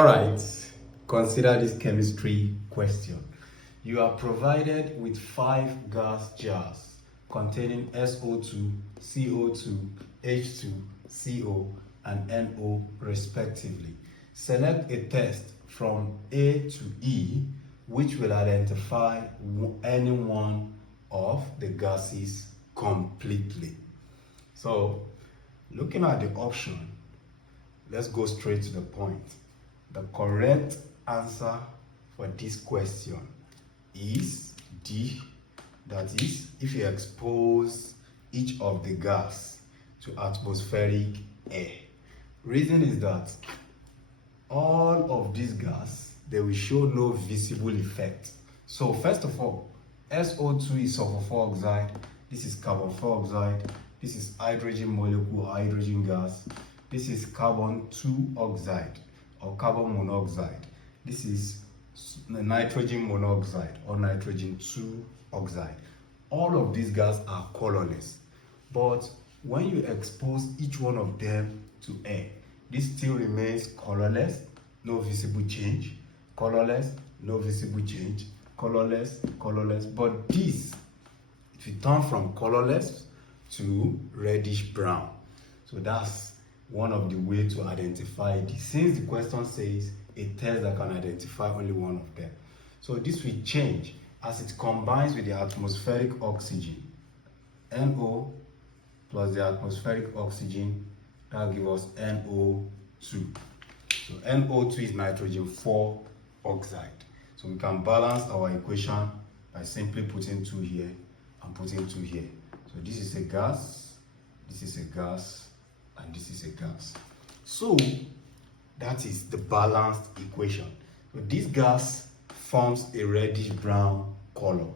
Alright, consider this chemistry question. You are provided with 5 gas jars containing SO2, CO2, H2, CO, and NO respectively. Select a test from A to E which will identify any one of the gases completely. So, looking at the option, let's go straight to the point. The correct answer for this question is D. That is, if you expose each of the gas to atmospheric air. Reason is that all of these gas, they will show no visible effect. So first of all, SO2 is sulfur oxide, this is carbon dioxide, this is hydrogen molecule, hydrogen gas, this is carbon 2 oxide or carbon monoxide, this is nitrogen monoxide or nitrogen 2 oxide. All of these gases are colorless, but when you expose each one of them to air, this still remains colorless, no visible change, colorless, no visible change, colorless, colorless. But this, if you turn from colorless to reddish brown, so that's one of the ways to identify this, since the question says a test that can identify only one of them. So this will change as it combines with the atmospheric oxygen, NO plus the atmospheric oxygen, that will give us NO2. So NO2 is nitrogen 4 oxide. So we can balance our equation by simply putting 2 here and putting 2 here. So this is a gas, this is a gas, and this is a gas. So that is the balanced equation. So this gas forms a reddish brown color.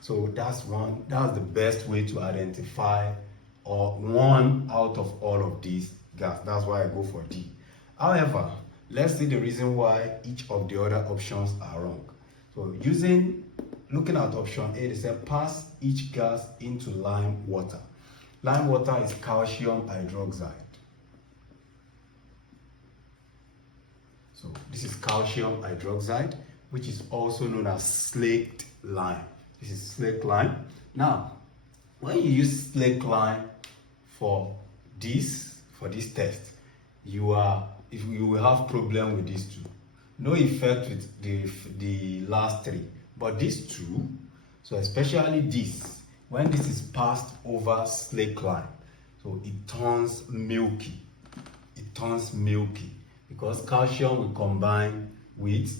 So that's the best way to identify or one out of all of these gas. That's why I go for D. However, let's see the reason why each of the other options are wrong. So looking at option A, they said pass each gas into lime water. Lime water is calcium hydroxide. So this is calcium hydroxide, which is also known as slaked lime. This is slaked lime. Now, when you use slaked lime for this test, you will have problem with these two. No effect with the last 3, but these 2, so especially this, when this is passed over slaked lime, so it turns milky. It turns milky because calcium will combine with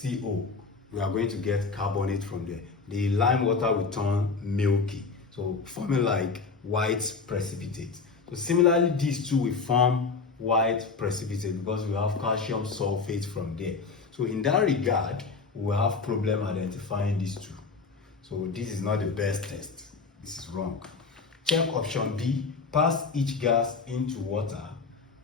CO. We are going to get carbonate from there. The lime water will turn milky, so forming like white precipitate. So similarly, these two will form white precipitate because we have calcium sulfate from there. So in that regard, we will have problem identifying these two. So this is not the best test. This is wrong. Check option B, pass each gas into water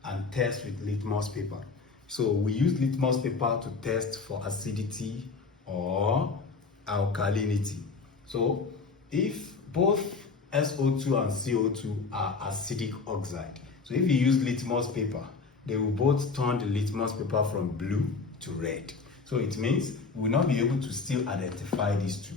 and test with litmus paper. So we use litmus paper to test for acidity or alkalinity. So if both SO2 and CO2 are acidic oxide, so if you use litmus paper, they will both turn the litmus paper from blue to red. So it means we will not be able to still identify these two.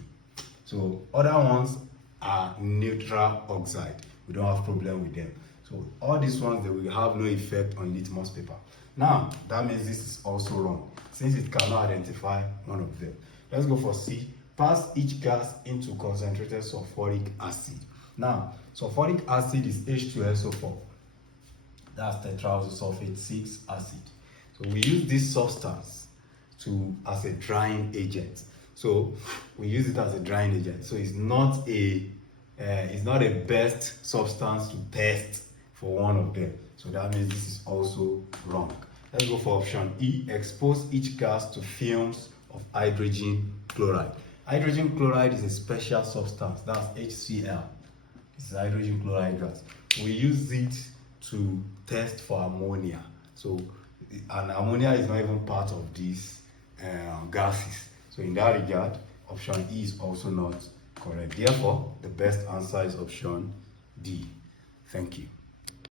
So other ones are neutral oxide. We don't have problem with them. So all these ones, they will have no effect on litmus paper. Now, that means this is also wrong, since it cannot identify one of them. Let's go for C. Pass each gas into concentrated sulfuric acid. Now, sulfuric acid is H2SO4. That's tetraoxosulfate 6 acid. So we use this substance as a drying agent. So we use it as a drying agent. So it's not a best substance to test for one of them. So that means this is also wrong. Let's go for option E. Expose each gas to fumes of hydrogen chloride. Hydrogen chloride is a special substance. That's HCl. This is hydrogen chloride gas. We use it to test for ammonia. So, and ammonia is not even part of these gases. So in that regard, option E is also not correct. Therefore, the best answer is option D. Thank you.